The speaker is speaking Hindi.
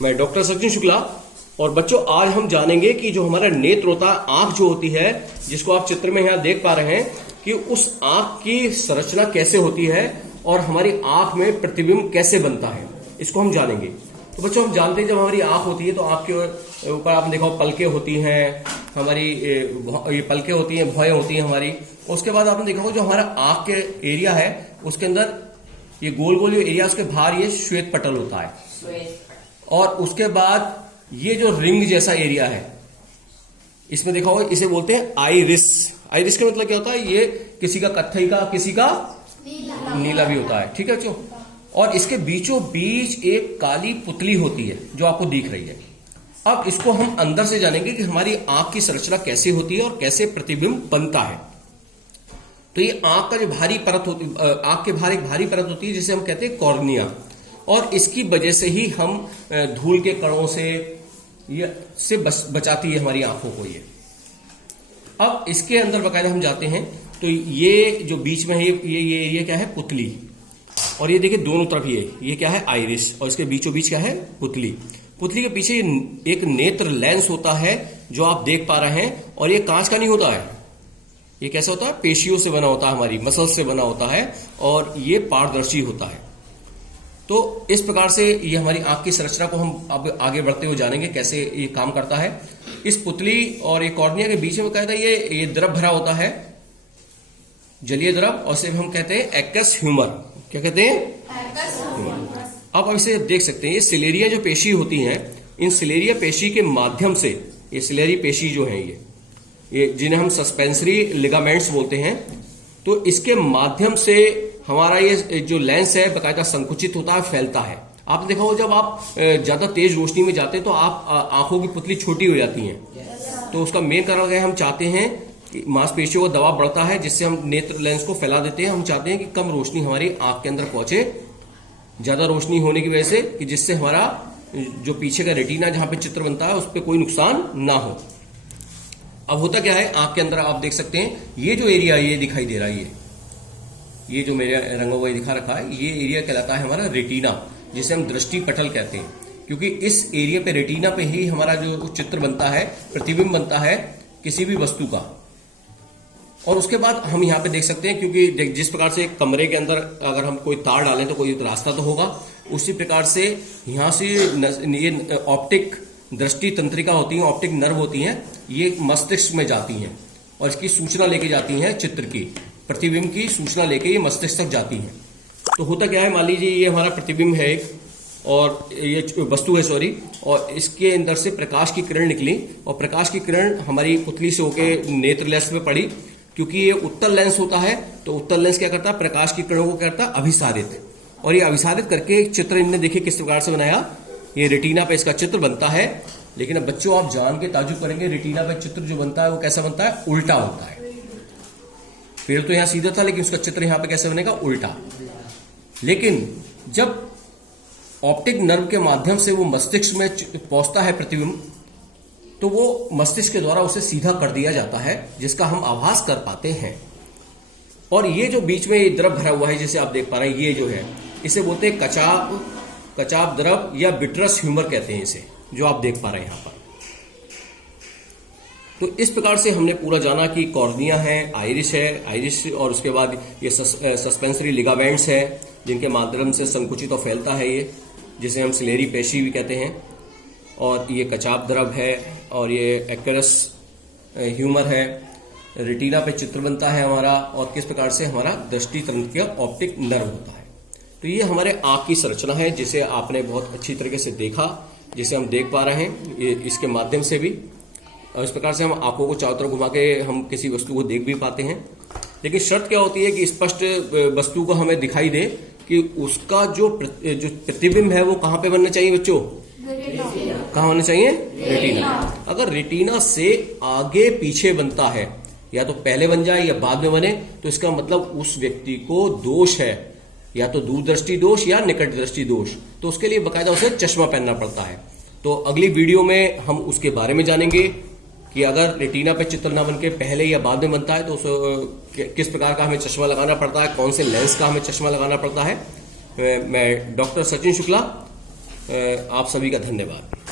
मैं डॉक्टर सचिन शुक्ला। और बच्चों, आज हम जानेंगे कि जो हमारा नेत्र होता है, आंख जो होती है, जिसको आप चित्र में यहां देख पा रहे हैं, कि उस आंख की संरचना कैसे होती है और हमारी आंख में प्रतिबिंब कैसे बनता है, इसको हम जानेंगे। तो बच्चों, हम जानते हैं जब हमारी आंख होती है तो आंख के ऊपर आपने देखा पलकें होती हैं, हमारी ये पलकें होती हैं, भौहें होती हैं हमारी। उसके बाद आपने देखा होगा जो हमारा आंख के एरिया है उसके अंदर ये गोल गोल जो एरिया, उसके बाहर ये श्वेत पटल होता है। और उसके बाद ये जो रिंग जैसा एरिया है, इसमें देखा होगा, इसे बोलते हैं आइरिस। आइरिस का मतलब क्या होता है? ये किसी का कत्थई का, किसी का नीला भी होता है। ठीक है बच्चों। और इसके बीचों बीच एक काली पुतली होती है जो आपको दिख रही है। अब इसको हम अंदर से जानेंगे कि हमारी आंख की संरचना कैसे होती है और कैसे प्रतिबिंब बनता है। तो ये आंख का जो भारी परत होती, आंख के बाहर एक भारी परत होती है जिसे हम कहते हैं कॉर्निया, और इसकी वजह से ही हम धूल के कणों से बचाती है हमारी आंखों को ये। अब इसके अंदर बकायदा हम जाते हैं तो ये जो बीच में है ये एरिया क्या है? पुतली। और ये देखिए दोनों तरफ ये क्या है? आइरिस। और इसके बीचों बीच क्या है? पुतली। पुतली के पीछे एक नेत्र लेंस होता है जो आप देख पा रहे हैं। और ये कांच का नहीं होता है, ये कैसा होता है? पेशियों से बना होता है, हमारी मसल से बना होता है, और ये पारदर्शी होता है। तो इस प्रकार से ये हमारी आंख की संरचना को हम अब आगे बढ़ते हुए जानेंगे कैसे ये काम करता है। इस पुतली और ये कॉर्निया के बीच में कहता है ये द्रव भरा होता है, जलीय द्रव, और इसे हम कहते हैं एक्वस ह्यूमर। क्या कहते हैं? Aqueous humour. अब इसे देख सकते हैं, ये सिलेरिया जो पेशी होती हैं, इन सिलेरिया पेशी के माध्यम से, ये सिलेरी पेशी जो है ये जिन्हें हम सस्पेंसरी लिगामेंट्स बोलते हैं, तो इसके माध्यम से हमारा ये जो लेंस है बकायदा संकुचित होता है, फैलता है। आपने देखा हो जब आप ज्यादा तेज रोशनी में जाते हैं तो आप आंखों की पुतली छोटी हो जाती है। तो उसका मेन कारण है, हम चाहते हैं कि मांसपेशियों का दबाव बढ़ता है जिससे हम नेत्र लेंस को फैला देते हैं। हम चाहते हैं कि कम रोशनी हमारी आंख के अंदर पहुंचे, ज्यादा रोशनी होने की वजह से, कि जिससे हमारा जो पीछे का रेटिना जहां पे चित्र बनता है उस पर कोई नुकसान ना हो। अब होता क्या है, आंख के अंदर आप देख सकते हैं ये जो एरिया ये दिखाई दे रहा है, ये जो मेरे रंगों में दिखा रखा है, ये एरिया कहलाता है हमारा रेटिना, जिसे हम दृष्टि पटल कहते हैं। क्योंकि इस एरिया पे, रेटिना पे ही हमारा जो चित्र बनता है, प्रतिबिंब बनता है किसी भी वस्तु का। और उसके बाद हम यहाँ पे देख सकते हैं, क्योंकि जिस प्रकार से एक कमरे के अंदर अगर हम कोई तार डालें तो कोई रास्ता तो होगा, उसी प्रकार से यहाँ से ये ऑप्टिक दृष्टि तंत्रिका होती है, ऑप्टिक नर्व होती हैं, ये मस्तिष्क में जाती हैं और इसकी सूचना लेके जाती हैं, चित्र की, प्रतिबिंब की सूचना लेके ये मस्तिष्क तक जाती हैं। तो होता क्या है, मान लीजिए ये हमारा प्रतिबिंब है और ये वस्तु है, सॉरी, और इसके अंदर से प्रकाश की किरण निकली और प्रकाश की किरण हमारी पुतली से होके नेत्र लेंस में पड़ी। क्योंकि ये उत्तल लेंस होता है, तो उत्तल लेंस क्या करता है? प्रकाश की किरणों को क्या करता है? अभिसारित। और ये अभिसारित करके चित्र इनने देखिए किस प्रकार से बनाया, ये रेटिना पे इसका चित्र बनता है। लेकिन अब बच्चों आप जान के ताजुब करेंगे, रेटिना पे चित्र जो बनता है वो कैसा बनता है? उल्टा बनता है। फिर तो यहां सीधा था, लेकिन उसका चित्र यहां पे कैसे बनेगा? उल्टा। लेकिन जब ऑप्टिक नर्व के माध्यम से वो मस्तिष्क में पहुंचता है प्रतिबिंब, तो वो मस्तिष्क के द्वारा उसे सीधा कर दिया जाता है, जिसका हम आभास कर पाते हैं। और ये जो बीच में ये द्रव भरा हुआ है जिसे आप देख पा रहे हैं, ये जो है इसे बोलते हैं कचाप द्रव या विट्रस ह्यूमर कहते हैं इसे, जो आप देख पा रहे हैं यहां पर। तो इस प्रकार से हमने पूरा जाना कि कॉर्निया है, आइरिस है, आइरिस, और उसके बाद ये सस्पेंसरी लिगामेंट्स है जिनके माध्यम से संकुचित और फैलता है ये, जिसे हम सिलेरी पेशी भी कहते हैं। और ये कचाप द्रव है, और ये एक्वस ह्यूमर है, रेटिना पे चित्र बनता है हमारा, और किस प्रकार से हमारा दृष्टि तंत्र का ऑप्टिक नर्व होता है। तो ये हमारे आंख की संरचना है जिसे आपने बहुत अच्छी तरीके से देखा, जिसे हम देख पा रहे हैं इसके माध्यम से भी। और इस प्रकार से हम आंखों को चारों तरफ घुमा के हम किसी वस्तु को देख भी पाते हैं। लेकिन शर्त क्या होती है कि स्पष्ट वस्तु को हमें दिखाई दे कि उसका जो प्रतिबिंब है वो कहाँ पे बनना चाहिए बच्चों? कहाँ होना चाहिए? रेटिना। अगर रेटिना से आगे पीछे बनता है, या तो पहले बन जाए या बाद में बने, तो इसका मतलब उस व्यक्ति को दोष है, या तो दूरदृष्टि दोष या निकट दृष्टि दोष। तो उसके लिए बकायदा उसे चश्मा पहनना पड़ता है। तो अगली वीडियो में हम उसके बारे में जानेंगे कि अगर रेटिना पे चित्र ना बन के पहले या बाद में बनता है तो किस प्रकार का हमें चश्मा लगाना पड़ता है, कौन से लेंस का हमें चश्मा लगाना पड़ता है। मैं डॉक्टर सचिन शुक्ला, आप सभी का धन्यवाद।